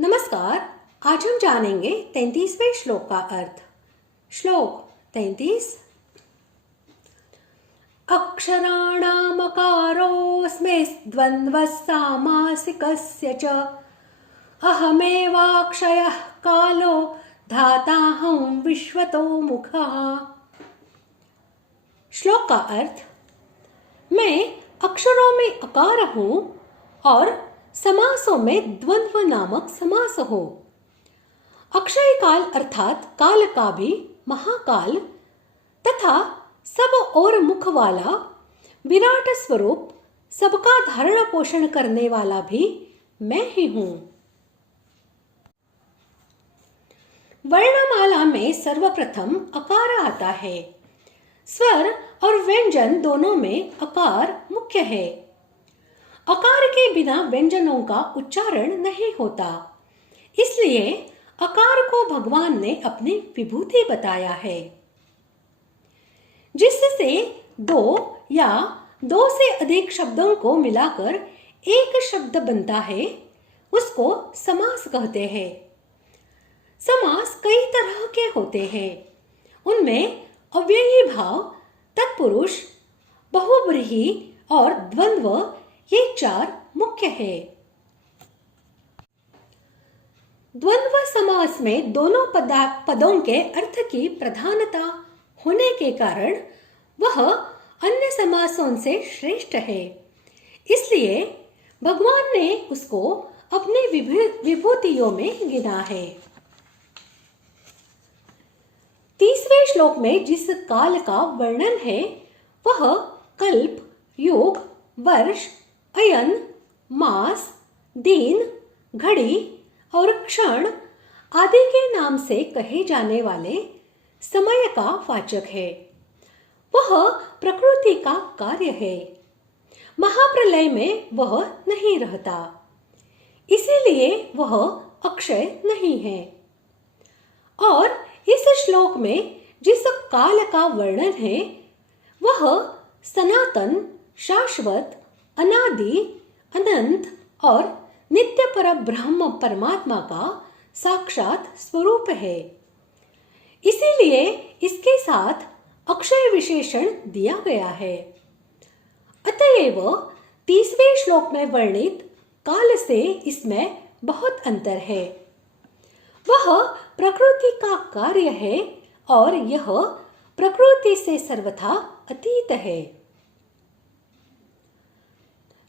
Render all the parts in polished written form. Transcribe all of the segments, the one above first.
नमस्कार। आज हम जानेंगे 33वें श्लोक का अर्थ। श्लोक 33। अक्षराणामकारोऽस्मि द्वन्द्वः सामासिकस्य च अहमेवाक्षयः कालो धाताहं विश्वतो मुखः। श्लोक का अर्थ, मैं अक्षरों में अकार हूँ और समासों में द्वंद्व नामक समास हो। अक्षय काल अर्थात काल का भी महाकाल तथा सब और मुख वाला विराट स्वरूप सबका धारण पोषण करने वाला भी मैं ही हूँ। वर्णमाला में सर्वप्रथम अकार आता है। स्वर और व्यंजन दोनों में अकार मुख्य है। अकार के बिना व्यंजनों का उच्चारण नहीं होता, इसलिए अकार को भगवान ने अपनी विभूति बताया है। जिससे दो या दो से अधिक शब्दों को मिलाकर एक शब्द बनता है, उसको समास कहते हैं। समास कई तरह के होते हैं। उनमें अव्ययी भाव, तत्पुरुष, बहुव्रीहि और द्वंद्व ये चार मुख्य है। द्वंद्व समास में दोनों पदों के अर्थ की प्रधानता होने के कारण वह अन्य समासों से श्रेष्ठ है, इसलिए भगवान ने उसको अपनी विभूतियों में गिना है। 30वें श्लोक में जिस काल का वर्णन है वह कल्प, युग, वर्ष, अयन, मास, दिन, घड़ी और क्षण आदि के नाम से कहे जाने वाले समय का वाचक है। वह प्रकृति का कार्य है। महाप्रलय में वह नहीं रहता, इसीलिए वह अक्षय नहीं है। और इस श्लोक में जिस काल का वर्णन है वह सनातन, शाश्वत, अनादि, अनंत और नित्य पर ब्रह्म परमात्मा का साक्षात स्वरूप है। इसीलिए इसके साथ अक्षय विशेषण दिया गया है। अतएव 30वें श्लोक में वर्णित काल से इसमें बहुत अंतर है। वह प्रकृति का कार्य है और यह प्रकृति से सर्वथा अतीत है।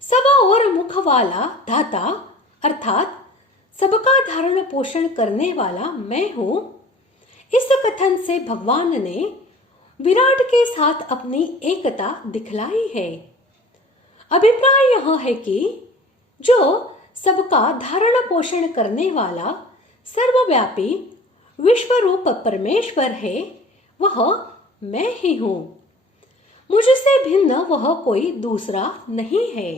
सब और मुख वाला धाता अर्थात सबका धारण पोषण करने वाला मैं हूँ। इस कथन से भगवान ने विराट के साथ अपनी एकता दिखलाई है। अभिप्राय यह है कि जो सबका धारण पोषण करने वाला सर्वव्यापी विश्वरूप परमेश्वर है वह मैं ही हूँ। मुझसे भिन्न वह कोई दूसरा नहीं है।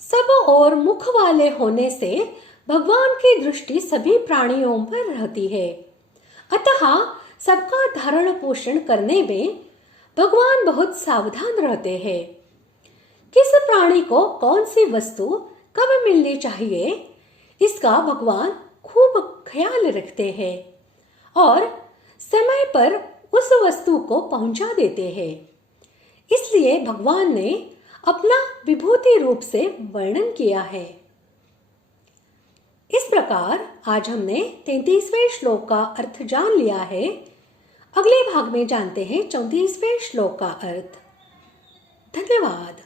सब और मुख वाले होने से भगवान की दृष्टि सभी प्राणियों पर रहती है। अतः सबका धारण पोषण करने में भगवान बहुत सावधान रहते हैं। किस प्राणी को कौन सी वस्तु कब मिलनी चाहिए, इसका भगवान खूब ख्याल रखते हैं और समय पर उस वस्तु को पहुंचा देते हैं। इसलिए भगवान ने अपना विभूति रूप से वर्णन किया है। इस प्रकार आज हमने 33वें श्लोक का अर्थ जान लिया है। अगले भाग में जानते हैं 34वें श्लोक का अर्थ। धन्यवाद।